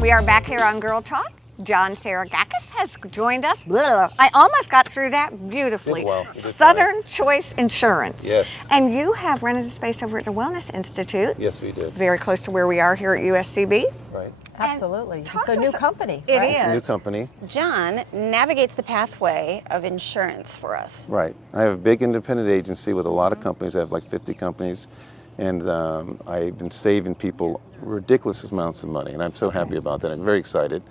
We are back here on Girl Talk. John Syragakis has joined us. Blah. I almost got through that beautifully. Southern Choice Insurance. Yes. And you have rented a space over at the Wellness Institute. Yes, we did. Very close to where we are here at USCB. Right. Absolutely. It's a new company. It right? is. It's a new company. John navigates the pathway of insurance for us. Right. I have a big independent agency with a lot of companies. I have like 50 companies. And I've been saving people ridiculous amounts of money. And I'm so happy about that. I'm very excited.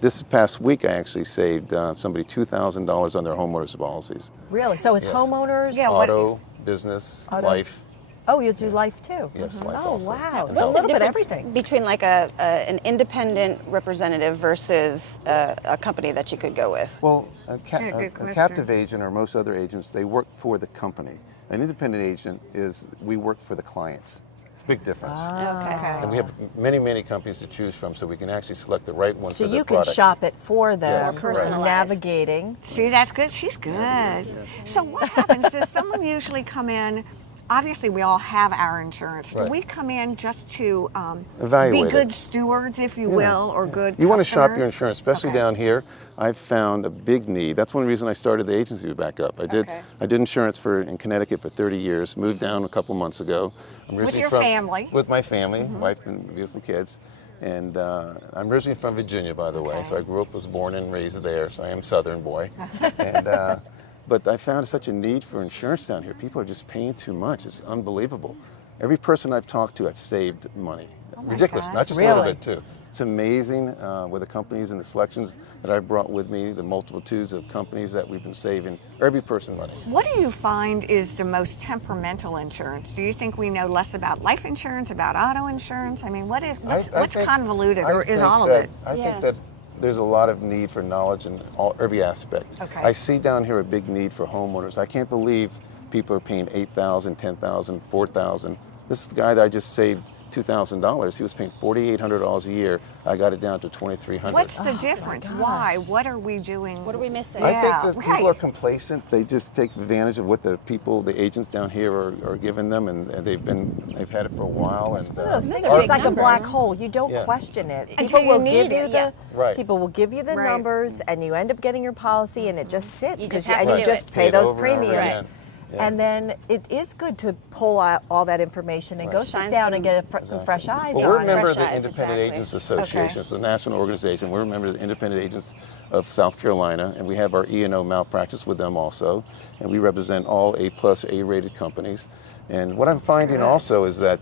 This past week, I actually saved somebody $2,000 on their homeowners policies. Really? So it's Yes. homeowners? Yeah, Auto, business, Auto. life. Oh, you do life too? Yes, life Oh, also. wow. Yeah. So a What's the little bit difference everything. between like an independent representative versus a company that you could go with? Well, a good question. captive agent or most other agents, they work for the company. An independent agent is, we work for the clients. It's a big difference. Okay. And we have many, many companies to choose from, so we can actually select the right one So for the you can product. shop it for them, Yes, More personalized. navigating. See, that's good. She's good. So what happens? Does someone usually come in? Obviously, we all have our insurance. Do Right. we come in just to Evaluate be good it. stewards, if you Yeah, will, or yeah. good You want to shop your customers? insurance, especially Okay. down here. I've found a big need. That's one reason I started the agency back up. I did insurance in Connecticut for 30 years. Moved down a couple months ago. I'm originally your from, family? With my family, wife and beautiful kids. And I'm originally from Virginia, by the way. So I grew up, was born and raised there. So I am Southern boy. And but I found such a need for insurance down here. People are just paying too much. It's unbelievable. Every person I've talked to, I've saved money. Ridiculous, gosh. not just a little Really? bit too. It's amazing with the companies and the selections that I've brought with me, the multitudes of companies that we've been saving every person money. What do you find is the most temperamental insurance? Do you think we know less about life insurance, about auto insurance? I mean, what's I think- convoluted, I or is think all of that- it? I think that there's a lot of need for knowledge in every aspect. Okay. I see down here a big need for homeowners. I can't believe people are paying $8,000, $10,000, $4,000. This guy that I just saved $2,000, he was paying $4,800 a year. I got it down to $2,300. What's the difference? Why? What are we doing? What are we missing? I Yeah, think that right. people are complacent. They just take advantage of what the agents down here are giving them, and they've had it for a while. And Those things, are it's like big a black numbers. hole. You don't Yeah. question it. Until People you will need give you it. the Yeah. Right. people will give you the Right. numbers, and you end up getting your policy, and it just sits You just because have and to you do just it. pay it those over and over premiums. again. Yeah. And then it is good to pull out all that information and go sit Shine down some- and get some fresh eyes Well, we're a on member it. of the Fresh eyes, Independent exactly. Agents Association. It's a national organization. We're a member of the Independent Agents of South Carolina, and we have our E&O malpractice with them also. And we represent all A+, A-rated companies. And what I'm finding also is that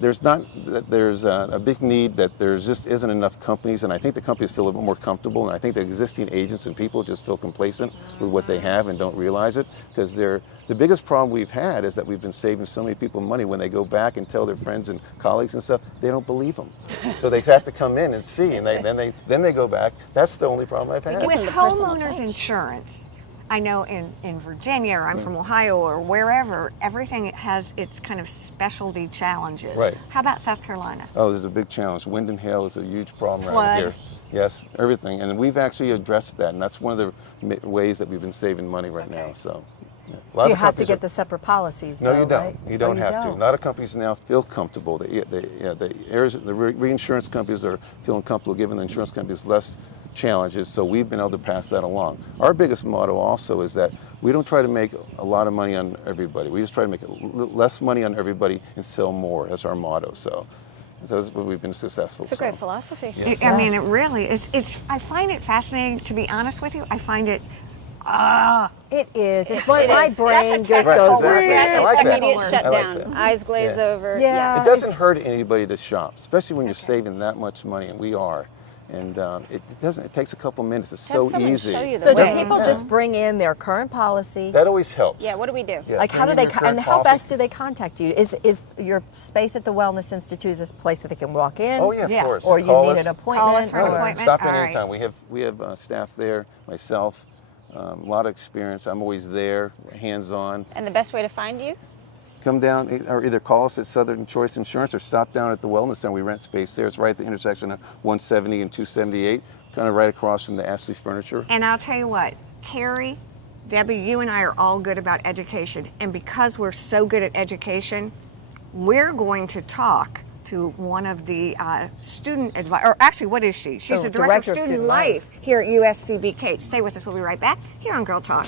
there's a big need that there just isn't enough companies, and I think the companies feel a little bit more comfortable, and I think the existing agents and people just feel complacent with what they have and don't realize it, because the biggest problem we've had is that we've been saving so many people money. When they go back and tell their friends and colleagues and stuff, they don't believe them. So they have to come in and see, and then they go back. That's the only problem I've had. With them the personal homeowners touch. insurance, I know in Virginia, or I'm from Ohio, or wherever, everything has its kind of specialty challenges. Right. How about South Carolina? Oh, there's a big challenge. Wind and hail is a huge problem Flood. around here. Yes, everything. And we've actually addressed that, and that's one of the ways that we've been saving money right now. So, yeah. A lot Do you of have to companies get are- the separate policies? No, though, you don't. right? You don't Oh, have to. A lot of companies now feel comfortable. The reinsurance companies are feeling comfortable giving the insurance companies less challenges, so we've been able to pass that along. Our biggest motto also is that we don't try to make a lot of money on everybody. We just try to make less money on everybody and sell more. That's our motto. So that's what we've been successful. It's a great philosophy. Yes. I mean, it really is. I find it fascinating, to be honest with you. I find it. It is. It's like my is. brain just Right, goes. exactly. That's I like that. immediate I like shutdown. that. Eyes glaze Yeah. over. Yeah. It doesn't hurt anybody to shop, especially when you're saving that much money, and we are. And it doesn't. It takes a couple minutes. It's Have so someone easy. show you the So do way. people just bring in their current policy? That always helps. Yeah, what do we do? Yeah, Like how do bring they in your and current how policy. best do they contact you? Is your space at the Wellness Institute is this a place that they can walk in? Oh yeah, of Yeah. course. Or you Call need us. an appointment? Call us for an or- appointment. Stop in All right. anytime. We have staff there. Myself, a lot of experience. I'm always there, hands-on. And the best way to find you? Come down, or either call us at Southern Choice Insurance, or stop down at the Wellness Center. We rent space there. It's right at the intersection of 170 and 278, kind of right across from the Ashley Furniture. And I'll tell you what, Carrie, Debbie, you and I are all good about education. And because we're so good at education, we're going to talk to one of the student advisors, or actually, what is she? She's Oh, the director of Director of student Student life here at USCBK. Stay with us. We'll be right back here on Girl Talk.